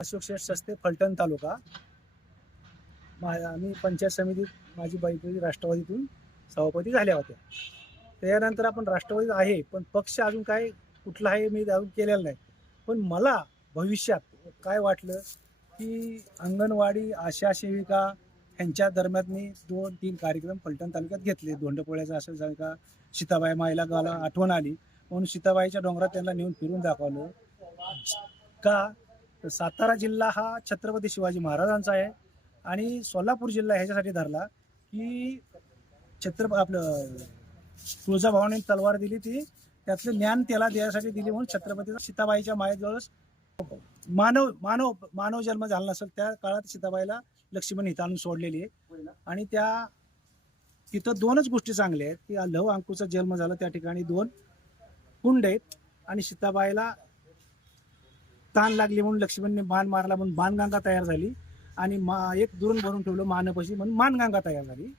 अशोक शेठ सस्ते फलटण तालुका. मा आम्ही पंचायत समितीत माझी बाईकरी राष्ट्रवादीतून सभापती झाल्या होत्या. त्यानंतर आपण राष्ट्रवादीत आहे पण पक्ष अजून काय कुठला आहे मी अजून केलेला नाही. पण मला भविष्यात काय वाटलं की अंगणवाडी आशा सेविका ह्यांच्या दरम्यान मी दोन तीन कार्यक्रम फलटण तालुक्यात घेतले. धोंडपोळ्याचा असं झालं का सीताबाई माईला गाला आठवण आली. म्हणून सीताबाईच्या डोंगरात त्यांना नेऊन फिरून दाखवलं. का तर सातारा जिल्हा हा छत्रपती शिवाजी महाराजांचा आहे. आणि सोलापूर जिल्हा ह्याच्यासाठी धरला की छत्रप आपलं तुळजाभवानी तलवार दिली ती त्यातलं ज्ञान त्याला द्यायसाठी दिली म्हणून छत्रपती सीताबाईच्या मायेजवळ मानव मानव मानव जन्म झाला नसेल त्या काळात सीताबाईला लक्ष्मण हिताळून सोडलेली आहे. आणि त्या तिथं दोनच गोष्टी चांगल्या आहेत. की लव अंकुचा जन्म झाला त्या ठिकाणी दोन कुंड आहेत. आणि सीताबाईला ताण लागली म्हणून लक्ष्मणने बाण मारला म्हणून बाणगंगा तयार झाली. आणि मा एक दुरून भरून ठेवलं मानपशी म्हणून मानगंगा तयार झाली.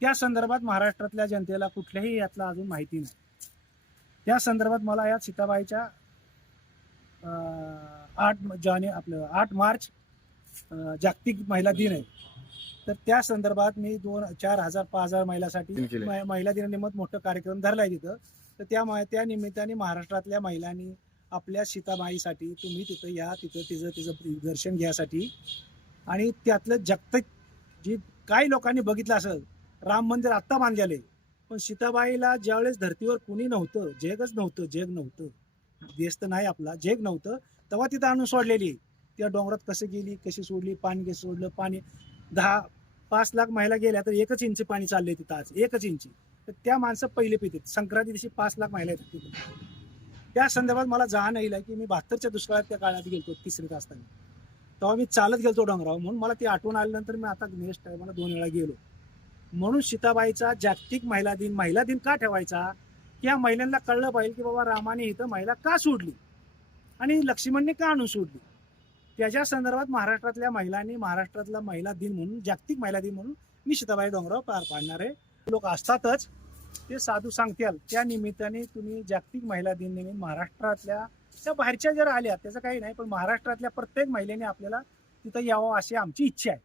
त्या संदर्भात महाराष्ट्रातल्या जनतेला कुठल्याही यातला अजून माहिती नाही. त्या संदर्भात मला या सीताबाईच्या आठ जाने आपलं आठ मार्च जागतिक महिला दिन आहे. तर त्या संदर्भात मी दोन चार हजार पाच हजार महिलासाठी महिला दिनानिमित्त मोठं कार्यक्रम धरलाय तिथं. तर त्या त्या निमित्ताने महाराष्ट्रातल्या महिलांनी आपल्या सीताबाईसाठी तुम्ही तिथं या तिथं तिचं तिचं दर्शन घ्यायसाठी आणि त्यातलं जागतिक जी काही लोकांनी बघितलं असेल राम मंदिर आत्ता बांधलेलं आहे. पण सीताबाईला ज्यावेळेस धर्तीवर कुणी नव्हतं जगच नव्हतं जग नव्हतं. देश तर नाही आपला जग नव्हतं. तेव्हा तिथं आणून सोडलेली त्या डोंगरात कसं गेली कशी सोडली पाणी कसं सोडलं पाणी दहा पाच लाख महिला गेल्या तर एकच इंच पाणी चालले तिथं आज एकच इंची. तर त्या माणसं पहिले पितात संक्रांती दिवशी पाच लाख महिला येतात तिथे. त्या संदर्भात मला जाण येईल की मी बहात्तरच्या दुष्काळात त्या काळात गेलो तिसरीत असताना. तेव्हा मी चालत गेलो डोंगरावर म्हणून मला ती आठवण आल्यानंतर मी आता नेक्स्ट मला दोन वेळा गेलो. म्हणून सीताबाईचा जागतिक महिला दिन महिला दिन का ठेवायचा? की या महिलांना कळलं पाहिजे की बाबा रामाने इथं महिला का सोडली? आणि लक्ष्मणने का आणून सोडली? त्याच्या संदर्भात महाराष्ट्रातल्या महिलांनी महाराष्ट्रातला महिला दिन म्हणून जागतिक महिला दिन म्हणून मी सीताबाई डोंगरावर पार पाडणार आहे. लोक असतातच. ते साधू सांगतील. त्या निमित्ताने तुम्ही जागतिक महिला दिन निमित्त महाराष्ट्रातल्या त्या बाहेरच्या जर आल्या त्याचं काही नाही पण महाराष्ट्रातल्या प्रत्येक महिलेने आपल्याला तिथं यावं अशी आमची इच्छा आहे.